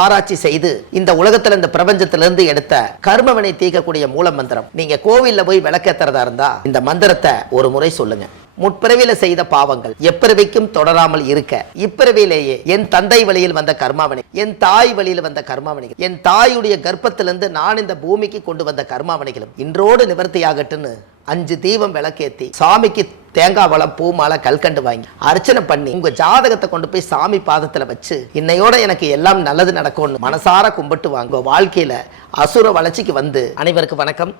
ஆராய்ச்சி செய்து இந்த உலகத்துல இந்த பிரபஞ்சத்திலிருந்து எடுத்த கர்மவினை தீர்க்கக்கூடிய மூல மந்திரம். நீங்க கோவில்ல போய் விளக்கேத்துறதா இருந்தா இந்த மந்திரத்தை ஒரு முறை சொல்லுங்க. முற்பிறவியில செய்த பாவங்கள் எப்பிறவிக்கும் தொடராமல் இருக்க, இப்பிறவியிலேயே என் தந்தை வழியில் வந்த கர்மாவனை, என் தாய் வழியில் வந்த கர்மாவனைகள், என் தாயுடைய கர்ப்பத்திலிருந்து நான் இந்த பூமிக்கு கொண்டு வந்த கர்மாவனைகளும் இன்றோடு நிவர்த்தியாகட்டுன்னு 5 தீபம் விளக்கேத்தி சாமிக்கு தேங்காய் வளம் பூ மாலை கல்கண்டு வாங்கி அர்ச்சனை பண்ணி உங்க ஜாதகத்தை கொண்டு போய் சாமி பாதத்துல வச்சு இன்னையோட எனக்கு எல்லாம் நல்லது நடக்கும்னு மனசார கும்பிட்டு வாங்க. வாழ்க்கையில அசுர வளர்ச்சிக்கு வந்து. அனைவருக்கும் வணக்கம்.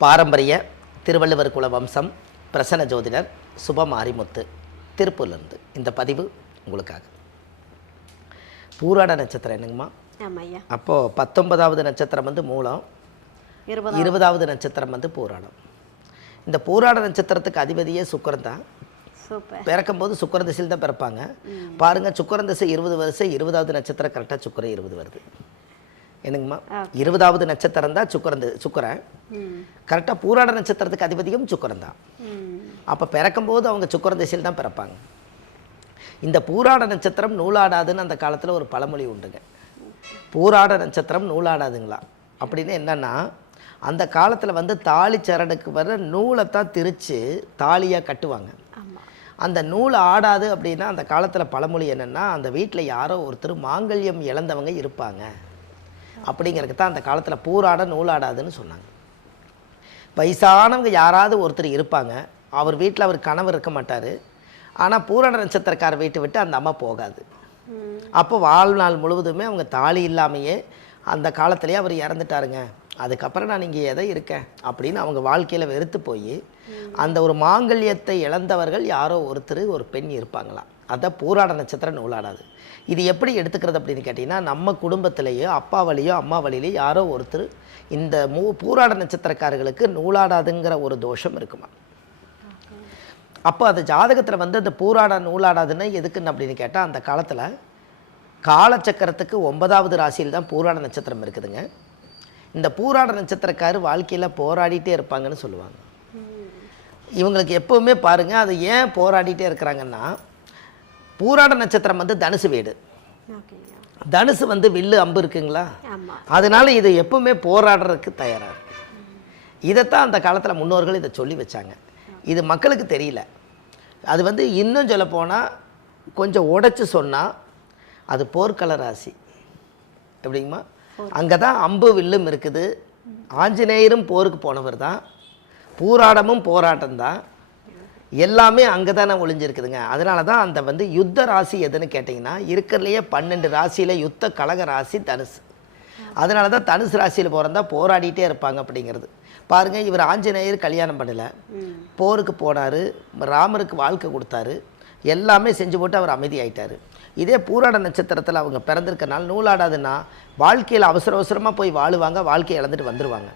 பாரம்பரிய திருவள்ளுவர் குல வம்சம் பிரசன்ன ஜோதிடர் சுப மாரிமுத்து திருப்பூர்லேருந்து இந்த பதிவு உங்களுக்காக. பூராட நட்சத்திரம் என்னங்கம்மா? அப்போது 19வது நட்சத்திரம் வந்து மூலம், 20வது நட்சத்திரம் வந்து பூராடம். இந்த பூராட நட்சத்திரத்துக்கு அதிபதியே சுக்கிரன் தான். பிறக்கும்போது சுக்கிர திசையில் தான் பிறப்பாங்க. பாருங்கள், சுக்கிரன் திசை 20 வருஷம், 20வது நட்சத்திரம் கரெக்டாக சுக்கிரன் 20 வருது. என்னங்கம்மா? 20வது நட்சத்திரம் தான் சுக்கிரன். கரெக்டாக பூராட நட்சத்திரத்துக்கு அதிபதியும் சுக்கிரன் தான். அப்போ பிறக்கும்போது அவங்க சுக்கிர திசையில் தான் பிறப்பாங்க. இந்த பூராட நட்சத்திரம் நூலாடாதுன்னு அந்த காலத்தில் ஒரு பழமொழி உண்டுங்க. பூராட நட்சத்திரம் நூலாடாதுங்களா அப்படின்னு என்னன்னா, அந்த காலத்தில் வந்து தாலி சரடுக்கு வர நூலை தான் திரித்து தாலியாக கட்டுவாங்க. அந்த நூல் ஆடாது அப்படின்னா அந்த காலத்தில் பழமொழி என்னென்னா, அந்த வீட்டில் யாரோ ஒருத்தர் மாங்கல்யம் இழந்தவங்க இருப்பாங்க அப்படிங்கிறதுக்கு தான் அந்த காலத்தில் பூராட நூலாடாதுன்னு சொன்னாங்க. வயசானவங்க யாராவது ஒருத்தர் இருப்பாங்க, அவர் வீட்டில் அவர் கணவர் இருக்க மாட்டார், ஆனால் பூராட நட்சத்திரக்கார வீட்டை விட்டு அந்த அம்மா போகாது. அப்போ வாழ்நாள் முழுவதுமே அவங்க தாலி இல்லாமையே அந்த காலத்திலே அவர் இறந்துட்டாருங்க, அதுக்கப்புறம் நான் இங்கே எதை இருக்கேன் அப்படின்னு அவங்க வாழ்க்கையில் வெறுத்து போய் அந்த ஒரு மாங்கல்யத்தை இழந்தவர்கள் யாரோ ஒருத்தர் ஒரு பெண் இருப்பாங்களாம். அதான் பூராட நட்சத்திரம் நூலாடாது. இது எப்படி எடுத்துக்கிறது அப்படின்னு கேட்டிங்கன்னா, நம்ம குடும்பத்திலேயோ அப்பா வழியோ அம்மா வழியிலையோ யாரோ ஒருத்தர் இந்த பூராட நட்சத்திரக்காரர்களுக்கு நூலாடாதுங்கிற ஒரு தோஷம் இருக்குமா. அப்போ அந்த ஜாதகத்தில் வந்து அந்த பூராட நூலாடாதுன்னு எதுக்குன்னு அப்படின்னு கேட்டால், அந்த காலத்தில் காலச்சக்கரத்துக்கு 9வது ராசியில் தான் பூராட நட்சத்திரம் இருக்குதுங்க. இந்த பூராட நட்சத்திரக்காரர் வாழ்க்கையில் போராடிட்டே இருப்பாங்கன்னு சொல்லுவாங்க. இவங்களுக்கு எப்போவுமே பாருங்கள், அது ஏன் போராடிட்டே இருக்கிறாங்கன்னா, பூராட நட்சத்திரம் வந்து தனுசு வீடு. தனுசு வந்து வில்லு அம்பு இருக்குங்களா, அதனால இது எப்பவுமே போராடுறதுக்கு தயாராக. இதைத்தான் அந்த காலத்தில் முன்னோர்கள் இதை சொல்லி வச்சாங்க. இது மக்களுக்கு தெரியல. அது வந்து இன்னும் சொல்ல போனால் கொஞ்சம் உடைச்சி சொன்னால் அது போர்க்கள ராசி. எப்படிங்கம்மா? அங்கே தான் அம்பு வில்லும் இருக்குது. ஆஞ்சநேயரும் போருக்கு போனவர் தான், பூராடமும் போராட்டம் தான், எல்லாமே அங்கே தானே ஒளிஞ்சிருக்குதுங்க. அதனால தான் அந்த வந்து யுத்த ராசி எதுன்னு கேட்டிங்கன்னா, இருக்கிறதுலையே 12 ராசியில் யுத்த கழக ராசி தனுசு. அதனால தான் தனுசு ராசியில் பிறந்தா போராடிட்டே இருப்பாங்க அப்படிங்கிறது. பாருங்கள், இவர் ஆஞ்சநேயர் கல்யாணம் பண்ணலை, போருக்கு போனார், ராமருக்கு வாழ்க்கை கொடுத்தாரு, எல்லாமே செஞ்சு போட்டு அவர் அமைதி ஆயிட்டார். இதே பூராட நட்சத்திரத்தில் அவங்க பிறந்திருக்கனால நூலாடாதுன்னா வாழ்க்கையில் அவசர அவசரமாக போய் வாழுவாங்க, வாழ்க்கையை இழந்துட்டு வந்துடுவாங்க.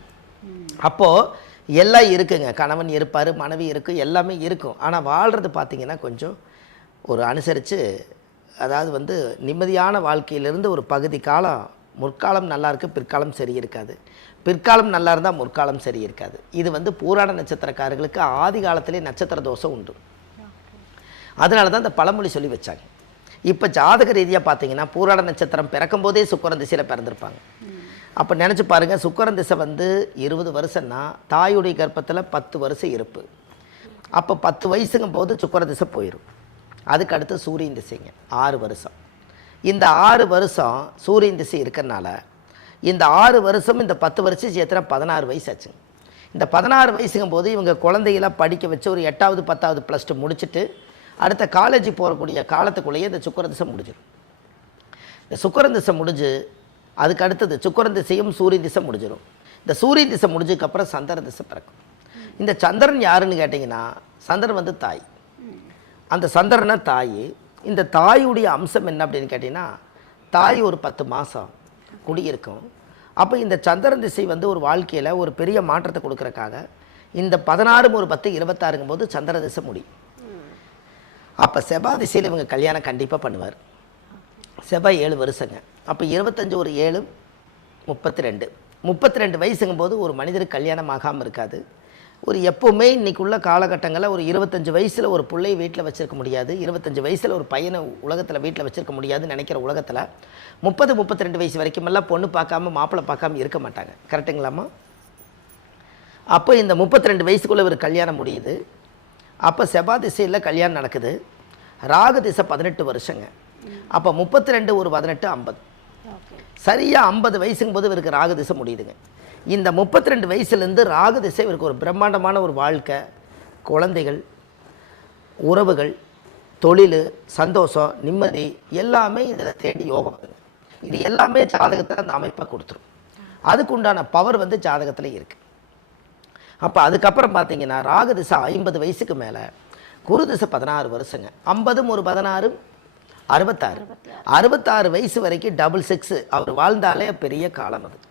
அப்போது எல்லாம் இருக்குங்க, கணவன் இருப்பார், மனைவி இருக்கும், எல்லாமே இருக்கும். ஆனால் வாழ்கிறது பார்த்திங்கன்னா கொஞ்சம் ஒரு அனுசரித்து, அதாவது வந்து நிம்மதியான வாழ்க்கையிலிருந்து ஒரு பகுதி காலம், முற்காலம் நல்லா இருக்குது, பிற்காலம் சரி இருக்காது, பிற்காலம் நல்லா இருந்தால் முற்காலம் சரி இருக்காது. இது வந்து பூராட நட்சத்திரக்காரர்களுக்கு ஆதி காலத்திலே நட்சத்திர தோஷம் உண்டு. அதனால தான் இந்த பழமொழி சொல்லி வச்சாங்க. இப்போ ஜாதக ரீதியாக பார்த்தீங்கன்னா பூராட நட்சத்திரம் பிறக்கும் போதே சுக்கிரன் திசையில் பிறந்திருப்பாங்க. அப்போ நினச்சி பாருங்கள், சுக்கிரன் திசை வந்து 20 வருஷம்னா தாயுடைய கர்ப்பத்தில் 10 வருஷம் இருப்பு. அப்போ 10 வயசுங்கும் போது சுக்கிர திசை போயிடும். அதுக்கு அடுத்து சூரியன் திசைங்க 6 வருஷம். இந்த 6 வருஷம் சூரியன் திசை இருக்கிறனால இந்த 6 வருஷம் இந்த 10 வருஷம் சேர்த்துனா 16 வயசு ஆச்சுங்க. இந்த 16 வயசுங்கும் போது இவங்க குழந்தைகளாக படிக்க வச்சு ஒரு 8வது 10வது +2 முடிச்சுட்டு அடுத்த காலேஜ் போகக்கூடிய காலத்துக்குள்ளேயே இந்த சுக்கிர திசை முடிஞ்சிடும். இந்த சுக்கிர திசை முடிஞ்சு அதுக்கு அடுத்தது சுக்கிர திசையும் சூரிய திசை முடிஞ்சிடும். இந்த சூரிய திசை முடிஞ்சதுக்கப்புறம் சந்திர திசை பிறக்கும். இந்த சந்திரன் யாருன்னு கேட்டிங்கன்னா, சந்திரன் வந்து தாய். அந்த சந்திரனை தாய். இந்த தாயுடைய அம்சம் என்ன அப்படின்னு கேட்டிங்கன்னா, தாய் ஒரு 10 மாதம் குடியிருக்கும். அப்போ இந்த சந்திரன் திசை வந்து ஒரு வாழ்க்கையில் ஒரு பெரிய மாற்றத்தை கொடுக்குறக்காக இந்த 16 ஒரு 10 26ங்கும் போது சந்திர திசை முடியும். அப்போ செவ்வாய் திசையில் இவங்க கல்யாணம் கண்டிப்பாக பண்ணுவார். செவ்வாய் 7 வருஷங்க. அப்போ 25 ஒரு 7 32 வயசுங்கும் போது ஒரு மனிதருக்கு கல்யாணம் ஆகாமல் இருக்காது. ஒரு எப்போவுமே இன்றைக்கி உள்ள காலகட்டங்களில் ஒரு 25 வயசில் ஒரு பிள்ளையை வீட்டில் வச்சுருக்க முடியாது, 25 வயசில் ஒரு பையனை உலகத்தில் வீட்டில் வச்சுருக்க முடியாதுன்னு நினைக்கிற உலகத்தில் 30-32 வயசு வரைக்குமெல்லாம் பொண்ணு பார்க்காம மாப்பிள்ளை பார்க்காம இருக்க மாட்டாங்க. கரெக்டுங்களாம்மா? அப்போ இந்த 32 வயசுக்குள்ளே ஒரு கல்யாணம் முடியுது. அப்போ செவ்வாய் திசையில் கல்யாணம் நடக்குது. ராகு திசை 18 வருஷங்க. அப்போ 32 ஒரு 18 50. சரியாக 50 வயசுங்கும் போது இவருக்கு ராகு திசை முடியுதுங்க. இந்த 32 வயசுலேருந்து ராகு திசை இவருக்கு ஒரு பிரம்மாண்டமான ஒரு வாழ்க்கை, குழந்தைகள், உறவுகள், தொழில், சந்தோஷம், நிம்மதி எல்லாமே இதில் தேடி யோகம் வருது. இது எல்லாமே ஜாதகத்தில் அந்த அமைப்பை கொடுத்துரும். அதுக்கு உண்டான பவர் வந்து ஜாதகத்தில் இருக்குது. அப்போ அதுக்கப்புறம் பார்த்தீங்கன்னா ராகு திசை 50 வயசுக்கு மேலே, குரு திசை 16 வருஷங்க. 50 ஒரு 16 66. 66 வயசு வரைக்கும் 66 அவர் வாழ்ந்தாலே பெரிய காலம். அது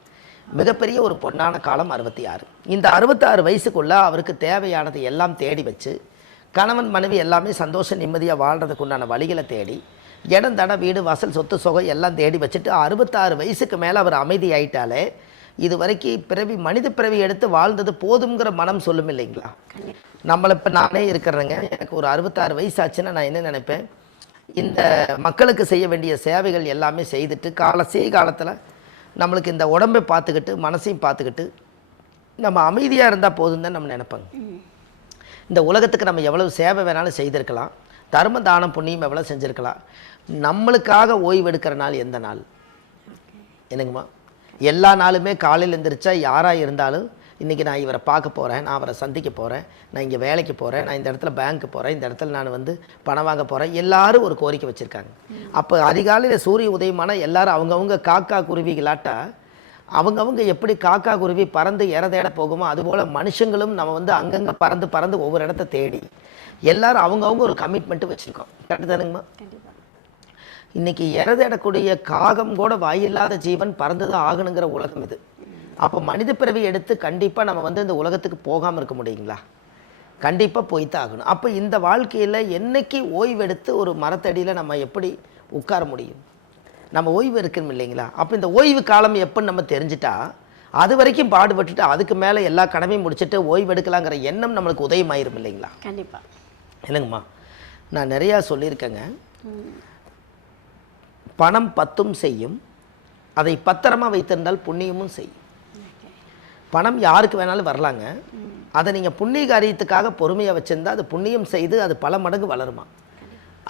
மிகப்பெரிய ஒரு பொன்னான காலம் 66. இந்த 66 வயசுக்குள்ளே அவருக்கு தேவையானது எல்லாம் தேடி வச்சு, கணவன் மனைவி எல்லாமே சந்தோஷம் நிம்மதியாக வாழ்கிறதுக்கு உண்டான வழிகளை தேடி, இடம் தட வீடு வாசல் சொத்து சொகை எல்லாம் தேடி வச்சுட்டு 66 வயசுக்கு மேலே அவர் அமைதி ஆயிட்டாலே இது வரைக்கும் பிறவி மனித பிறவி எடுத்து வாழ்ந்தது போதுங்கிற மனம் சொல்லும் இல்லைங்களா? நம்மளை இப்போ நானே இருக்கிறேங்க, எனக்கு ஒரு 66 வயசு ஆச்சுன்னா நான் என்ன நினைப்பேன், இந்த மக்களுக்கு செய்ய வேண்டிய சேவைகள் எல்லாமே செய்துட்டு காலத்தில் நம்மளுக்கு இந்த உடம்பை பார்த்துக்கிட்டு மனசையும் பார்த்துக்கிட்டு நம்ம அமைதியாக இருந்தால் போதும் தான் நம்ம நினைப்பாங்க. இந்த உலகத்துக்கு நம்ம எவ்வளவு சேவை வேணாலும் செய்திருக்கலாம், தர்ம தானம் புண்ணியம் எவ்வளோ செஞ்சுருக்கலாம். நம்மளுக்காக ஓய்வு எடுக்கிற நாள் எந்த நாள்? என்னங்கம்மா? எல்லா நாளுமே காலையில் எழுந்திரிச்சா யாராக இருந்தாலும் இன்றைக்கி நான் இவரை பார்க்க போகிறேன், நான் அவரை சந்திக்க போகிறேன், நான் இங்கே வேலைக்கு போகிறேன், நான் இந்த இடத்துல பேங்க்கு போகிறேன், இந்த இடத்துல நான் வந்து பணம் வாங்க போகிறேன், எல்லோரும் ஒரு கோரிக்கை வச்சுருக்காங்க. அப்போ அதிகாலையில் சூரிய உதயமான எல்லோரும் அவங்கவுங்க காக்கா குருவிகளாட்டா அவங்கவுங்க எப்படி காக்கா குருவி பறந்து இறதேட போகுமோ அதுபோல் மனுஷங்களும் நம்ம வந்து அங்கங்கே பறந்து பறந்து ஒவ்வொரு இடத்த தேடி எல்லோரும் அவங்கவுங்க ஒரு கமிட்மெண்ட்டு வச்சுருக்கோம். கரெக்டு தானுங்கம்மா? இன்றைக்கி இறதேடக்கூடிய காகம் கூட வாயில்லாத ஜீவன் பறந்து தான் ஆகணுங்கிற உலகம் இது. அப்போ மனித பிறவி எடுத்து கண்டிப்பாக நம்ம வந்து இந்த உலகத்துக்கு போகாமல் இருக்க முடியுங்களா? கண்டிப்பாக போய்த்தான் ஆகணும். அப்போ இந்த வாழ்க்கையில் என்னைக்கு ஓய்வெடுத்து ஒரு மரத்தடியில் நம்ம எப்படி உட்கார முடியும்? நம்ம ஓய்வு இருக்கணும் இல்லைங்களா? அப்போ இந்த ஓய்வு காலம் எப்போன்னு நம்ம தெரிஞ்சிட்டா அது வரைக்கும் பாடுபட்டுட்டு அதுக்கு மேலே எல்லா கடமையும் முடிச்சுட்டு ஓய்வு எடுக்கலாங்கிற எண்ணம் நம்மளுக்கு உதயமாயிரும் இல்லைங்களா? கண்டிப்பாக. என்னங்கம்மா, நான் நிறையா சொல்லியிருக்கேங்க. பணம் 10 செய்யும், அதை பத்திரமாக வைத்திருந்தால் புண்ணியமும் செய்யும். பணம் யாருக்கு வேணாலும் வரலாங்க, அதை நீங்கள் புண்ணிய காரியத்துக்காக பொறுமையாக வச்சுருந்தா அது புண்ணியம் செய்து அது பல மடங்கு வளருமா.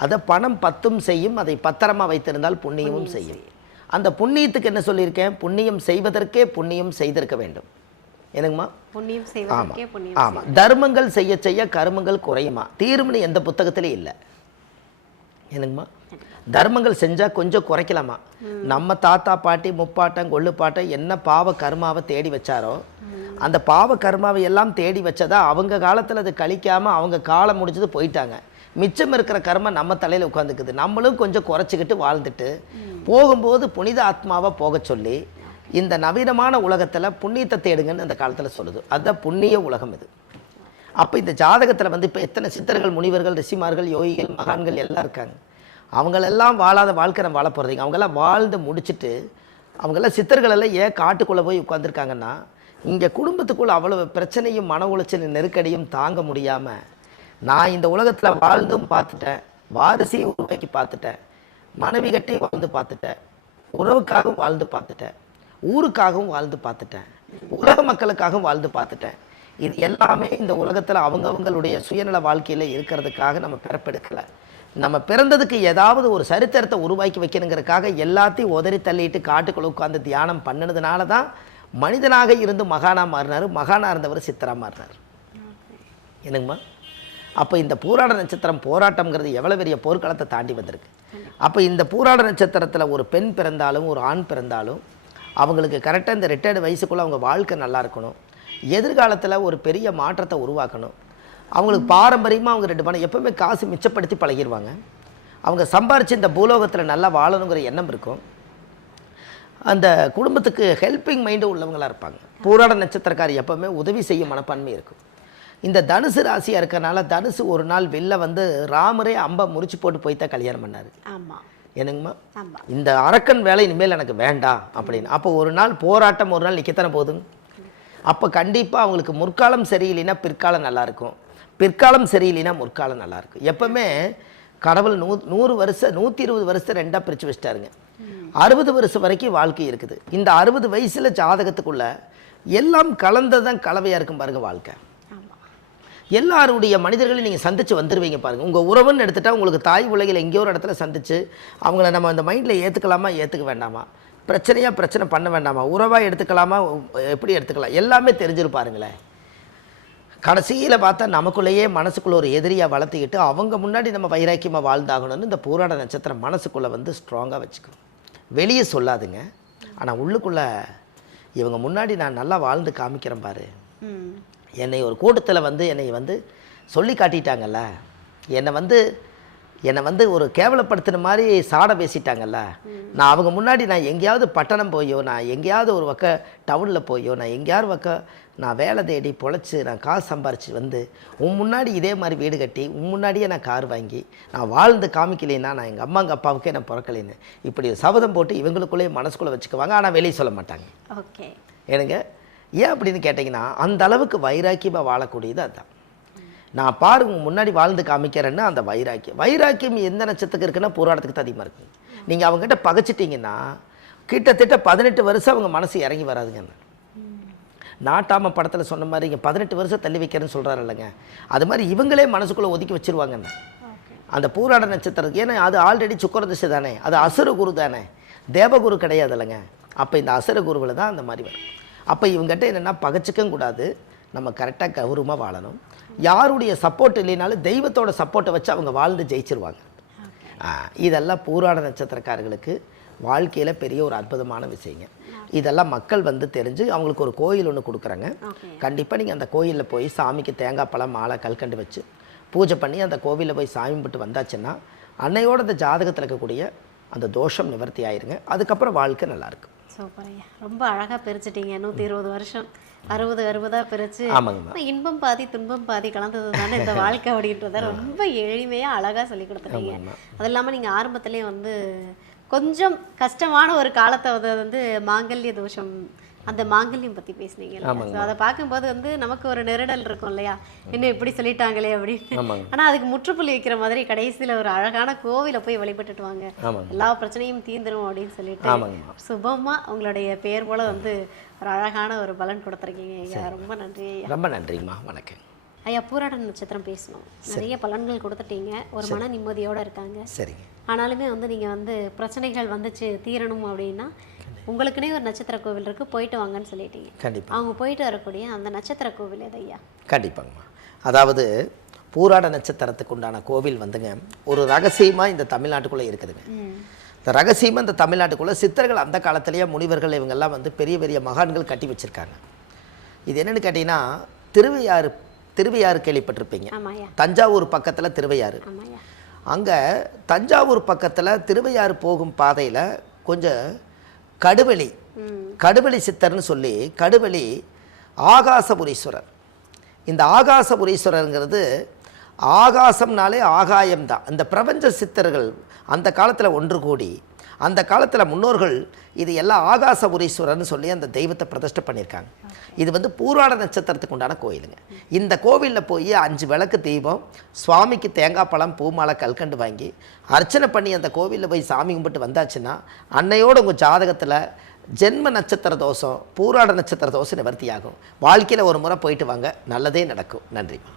அதை பணம் 10 செய்யும், அதை பத்திரமாக வைத்திருந்தால் புண்ணியமும் செய்யும். அந்த புண்ணியத்துக்கு என்ன சொல்லியிருக்கேன்? புண்ணியம் செய்வதற்கே புண்ணியம் செய்திருக்க வேண்டும். என்னங்கம்மா? புண்ணியம் செய்வதற்கே புண்ணியம். ஆமாம். தர்மங்கள் செய்ய செய்ய கர்மங்கள் குறையுமா? தீர்வுன்னு எந்த புத்தகத்திலையும் இல்லை. என்னங்கம்மா? தர்மங்கள் செஞ்சால் கொஞ்சம் குறைக்கலாமா? நம்ம தாத்தா பாட்டி முப்பாட்டம் கொள்ளுப்பாட்டம் என்ன பாவ கர்மாவை தேடி வச்சாரோ அந்த பாவ கர்மாவை எல்லாம் தேடி வச்சதா அவங்க காலத்தில் அது கழிக்காமல் அவங்க காலம் முடிஞ்சது போயிட்டாங்க. மிச்சம் இருக்கிற கர்மம் நம்ம தலையில் உட்காந்துக்குது. நம்மளும் கொஞ்சம் குறைச்சிக்கிட்டு வாழ்ந்துட்டு போகும்போது புனித ஆத்மாவை போக சொல்லி இந்த நவீனமான உலகத்தில் புண்ணியத்தை தேடுங்கன்னு அந்த காலத்தில் சொல்லுது. அதுதான் புண்ணிய உலகம் இது. அப்போ இந்த ஜாதகத்தில் வந்து இப்போ எத்தனை சித்தர்கள், முனிவர்கள், ரிஷிமார்கள், யோகிகள், மகான்கள் எல்லாம் இருக்காங்க. அவங்களெல்லாம் வாழாத வாழ்க்கை நம்ம வாழ போகிறதுங்க. அவங்கெல்லாம் வாழ்ந்து முடிச்சுட்டு அவங்கெல்லாம் சித்தர்களெல்லாம் ஏன் காட்டுக்குள்ளே போய் உட்காந்துருக்காங்கன்னா இங்கே குடும்பத்துக்குள்ளே அவ்வளோ பிரச்சனையும் மன உளைச்சல் நெருக்கடியும் தாங்க முடியாமல் நான் இந்த உலகத்தில் வாழ்ந்தும் பார்த்துட்டேன், வாரிசையும் உருவாக்கி பார்த்துட்டேன், மனைவி கட்டி வாழ்ந்து பார்த்துட்டேன், உறவுக்காகவும் வாழ்ந்து பார்த்துட்டேன், ஊருக்காகவும் வாழ்ந்து பார்த்துட்டேன், உலக மக்களுக்காகவும் வாழ்ந்து பார்த்துட்டேன். இது எல்லாமே இந்த உலகத்தில் அவங்கவுங்களுடைய சுயநல வாழ்க்கையில் இருக்கிறதுக்காக நம்ம பிறப்பெடுக்கலை. நம்ம பிறந்ததுக்கு ஏதாவது ஒரு சரித்திரத்தை உருவாக்கி வைக்கணுங்கிறதுக்காக எல்லாத்தையும் உதறி தள்ளிட்டு காட்டுக்குள்ள உட்காந்து தியானம் பண்ணினதுனால தான் மனிதனாக இருந்து மகானாக மாறினார், மகானாக இருந்தவர் சித்தராக மாறினார். என்னங்கம்மா? அப்போ இந்த பூராட நட்சத்திரம் போராட்டம்ங்கிறது எவ்வளோ பெரிய போர்க்களத்தை தாண்டி வந்திருக்கு. அப்போ இந்த பூராட நட்சத்திரத்தில் ஒரு பெண் பிறந்தாலும் ஒரு ஆண் பிறந்தாலும் அவங்களுக்கு கரெக்டாக இந்த ரிட்டையர்டு வயசுக்குள்ளே அவங்க வாழ்க்கை நல்லா இருக்கணும், எதிர்காலத்தில் ஒரு பெரிய மாற்றத்தை உருவாக்கணும். அவங்களுக்கு பாரம்பரியமாக அவங்க 2 பணம் எப்போவுமே காசு மிச்சப்படுத்தி பழகிடுவாங்க. அவங்க சம்பாரித்து இந்த பூலோகத்தில் நல்லா வாழணுங்கிற எண்ணம் இருக்கும். அந்த குடும்பத்துக்கு ஹெல்பிங் மைண்டு உள்ளவங்களாக இருப்பாங்க. பூராட நட்சத்திரக்காரி எப்போவுமே உதவி செய்யும் மனப்பான்மை இருக்கும். இந்த தனுசு ராசியாக இருக்கிறனால தனுசு ஒரு நாள் வெளில வந்து ராமரே அம்பை முறிச்சு போட்டு போய் தான் கல்யாணம் பண்ணார். ஆமாம். என்னங்கம்மா? இந்த அரக்கன் வேலை இனிமேல் எனக்கு வேண்டாம் அப்படின்னு. அப்போ ஒரு நாள் போராட்டம் ஒரு நாள் நிற்கத்தானே போதுங்க. அப்போ கண்டிப்பாக அவங்களுக்கு முற்காலம் சரியில்லைன்னா பிற்காலம் நல்லாயிருக்கும், பிற்காலம் சரியில்லைன்னா முற்காலம் நல்லாயிருக்கும். எப்போவுமே கடவுள் 100 வருஷம் 120 வருஷம் ரெண்டாக பிரித்து வச்சிட்டாருங்க. 60 வருஷம் வரைக்கும் வாழ்க்கை இருக்குது. இந்த 60 வயசில் ஜாதகத்துக்குள்ள எல்லாம் கலந்ததான் கலவையாக இருக்கும் பாருங்கள் வாழ்க்கை. எல்லாருடைய மனிதர்களையும் நீங்கள் சந்தித்து வந்துடுவீங்க பாருங்கள். உங்கள் உறவுன்னு எடுத்துகிட்டா உங்களுக்கு தாய் உலகில் எங்கேயோ ஒரு இடத்துல சந்தித்து அவங்கள நம்ம அந்த மைண்டில் ஏற்றுக்கலாமா ஏற்றுக்க வேண்டாமா, பிரச்சனை பண்ண வேண்டாமா, உறவாக எடுத்துக்கலாமா, எப்படி எடுத்துக்கலாம், எல்லாமே தெரிஞ்சிருப்பாருங்களேன். கடைசியில் பார்த்தா நமக்குள்ளேயே மனசுக்குள்ளே ஒரு எதிரியாக வளர்த்துக்கிட்டு அவங்க முன்னாடி நம்ம வைராக்கியமாக வாழ்ந்தாகணும்னு இந்த பூராட நட்சத்திரம் மனசுக்குள்ளே வந்து ஸ்ட்ராங்காக வச்சுக்கும். வெளியே சொல்லாதுங்க, ஆனால் உள்ளுக்குள்ளே இவங்க முன்னாடி நான் நல்லா வாழ்ந்து காமிக்கிறேன் பாரு, என்னை ஒரு கூட்டத்தில் வந்து என்னை சொல்லி காட்டிட்டாங்கல்ல, என்னை வந்து ஒரு கேவலப்படுத்தின மாதிரி சாட பேசிட்டாங்கல்ல, நான் அவங்க முன்னாடி நான் எங்கேயாவது பட்டணம் போயோ, நான் எங்கேயாவது ஒரு பக்கம் டவுனில் போயோ, நான் எங்கேயாவது பக்கம் நான் வேலை தேடி பொழைச்சி நான் காசு சம்பாரிச்சு வந்து உன் முன்னாடி இதே மாதிரி வீடு கட்டி உன் முன்னாடியே நான் கார் வாங்கி நான் வாழ்ந்து காமிக்கலைன்னா நான் எங்கள் அம்மா எங்கள் அப்பாவுக்கே நான் பிறக்கலைன்னு இப்படி சபதம் போட்டு இவங்களுக்குள்ளேயே மனசுக்குள்ளே வச்சுக்குவாங்க. ஆனால் வெளியே சொல்ல மாட்டாங்க. ஓகே, எனக்கு ஏன் அப்படின்னு கேட்டிங்கன்னா அந்த அளவுக்கு வைராக்கியமாக வாழக்கூடியது அதுதான். நான் பாருங்க முன்னாடி வாழ்ந்து காமிக்கிறேன்னா அந்த வைராக்கியம் எந்த நட்சத்திரத்துக்கு இருக்குன்னா போராட்டத்துக்கு அதிகமாக இருக்குது. நீங்கள் அவங்ககிட்ட பகைச்சிட்டிங்கன்னா கிட்டத்தட்ட 18 வருஷம் அவங்க மனசு இறங்கி வராதுங்க. நாட்டாம படத்தில் சொன்ன மாதிரி இங்கே 18 வருஷம் தள்ளி வைக்கிறேன்னு சொல்கிறாரு இல்லைங்க, அது மாதிரி இவங்களே மனசுக்குள்ளே ஒதுக்கி வச்சுருவாங்கன்னு அந்த பூராட நட்சத்திரத்துக்கு. ஏன்னா அது ஆல்ரெடி சுக்கர திசை தானே, அது அசுர குரு தானே, தேவகுரு கிடையாது இல்லைங்க. அப்போ இந்த அசுர குருவில் தான் அந்த மாதிரி வரும். அப்போ இவங்ககிட்ட என்னென்னா பகச்சிக்கவும் கூடாது, நம்ம கரெக்டாக கௌரவமாக வாழணும். யாருடைய சப்போர்ட் இல்லைனாலும் தெய்வத்தோட சப்போர்ட்டை வச்சு அவங்க வாழ்ந்து ஜெயிச்சிருவாங்க. இதெல்லாம் பூராட நட்சத்திரக்காரர்களுக்கு வாழ்க்கையில் பெரிய ஒரு அற்புதமான விஷயங்க. இதெல்லாம் மக்கள் தெரிஞ்சு அவங்களுக்கு ஒரு கோயில் ஒன்று கொடுக்குறாங்க. கண்டிப்பாக நீங்கள் அந்த கோயிலில் போய் சாமிக்கு தேங்காய் பழம் மாலை கல்கண்டு வச்சு பூஜை பண்ணி அந்த கோவிலில் போய் சாமி கும்பிட்டு வந்தாச்சுன்னா அன்னையோட அந்த ஜாதகத்தில் இருக்கக்கூடிய அந்த தோஷம் நிவர்த்தி ஆயிருங்க. அதுக்கப்புறம் வாழ்க்கை நல்லாயிருக்கும். சூப்பர் ஐயா, ரொம்ப அழகாக பிரிச்சுட்டீங்க. 120 வருஷம் 60 பிரிச்சு இன்பம் பாதி துன்பம் பாதி கலந்தது தானே இந்த வாழ்க்கை அப்படின்றத ரொம்ப எளிமையாக அழகாக சொல்லி கொடுத்துட்டீங்க. அது இல்லாமல் நீங்கள் ஆரம்பத்துலேயே கொஞ்சம் கஷ்டமான ஒரு காலத்தை மாங்கல்ய தோஷம் அந்த மாங்கல்யம் பற்றி பேசுனீங்க. ஸோ அதை பார்க்கும்போது நமக்கு ஒரு நெருடல் இருக்கும் இல்லையா, என்ன இப்படி சொல்லிட்டாங்களே அப்படின்னு. ஆனால் அதுக்கு முற்றுப்புள்ளி வைக்கிற மாதிரி கடைசியில் ஒரு அழகான கோவிலை போய் வழிபட்டுட்டு வாங்க, எல்லா பிரச்சனையும் தீந்துரும் அப்படின்னு சொல்லிட்டு சுபமாக உங்களுடைய பெயர் போல ஒரு அழகான ஒரு பலன் கொடுத்துருக்கீங்க ஐயா. ரொம்ப நன்றி ஐயா. ரொம்ப நன்றிம்மா, வணக்கம் ஐயா. பூராட நட்சத்திரம் பேசணும், நிறைய பலன்கள் கொடுத்துட்டீங்க, ஒரு மன நிம்மதியோடு இருக்காங்க. சரிங்க. ஆனாலுமே நீங்கள் பிரச்சனைகள் தீரணும் அப்படின்னா உங்களுக்குனே ஒரு நட்சத்திர கோவில் இருக்குது, போயிட்டு வாங்கன்னு சொல்லிட்டீங்க. கண்டிப்பாக அவங்க போயிட்டு வரக்கூடிய அந்த நட்சத்திர கோவில் எது ஐயா? கண்டிப்பாங்கம்மா. அதாவது பூராட நட்சத்திரத்துக்கு உண்டான கோவில் ஒரு ரகசியமாக இந்த தமிழ்நாட்டுக்குள்ளே இருக்குதுங்க. இந்த ரகசியமாக இந்த தமிழ்நாட்டுக்குள்ளே சித்தர்கள் அந்த காலத்திலேயே முனிவர்கள் இவங்கெல்லாம் பெரிய பெரிய மகான்கள் கட்டி வச்சுருக்காங்க. இது என்னென்னு கேட்டிங்கன்னா திருவையாறு கேள்விப்பட்டிருப்பீங்க. தஞ்சாவூர் பக்கத்தில் திருவையாறு. அங்கே தஞ்சாவூர் பக்கத்தில் திருவையாறு போகும் பாதையில் கொஞ்சம் கடுவெளி சித்தர்னு சொல்லி கடுவெளி ஆகாசபுரீஸ்வரர். இந்த ஆகாசபுரீஸ்வரருங்கிறது ஆகாசம்னாலே ஆகாயம்தான். இந்த பிரபஞ்ச சித்தர்கள் அந்த காலத்தில் ஒன்று கூடி அந்த காலத்தில் முன்னோர்கள் இது எல்லாம் ஆகாசபுரீஸ்வரர்னு சொல்லி அந்த தெய்வத்தை பிரதிஷ்டை பண்ணியிருக்காங்க. இது பூராட நட்சத்திரத்துக்கு உண்டான கோயிலுங்க. இந்த கோவிலில் போய் 5 விளக்கு தீபம், சுவாமிக்கு தேங்காய் பழம் பூமாலை கல்கண்டு வாங்கி அர்ச்சனை பண்ணி அந்த கோவிலில் போய் சாமி கும்பிட்டு வந்தாச்சுன்னா அன்னையோடு உங்கள் ஜாதகத்தில் ஜென்ம நட்சத்திர தோஷம் பூராட நட்சத்திர தோஷம் நிவர்த்தி ஆகும். வாழ்க்கையில் ஒரு முறை போயிட்டு வாங்க, நல்லதே நடக்கும். நன்றிம்மா.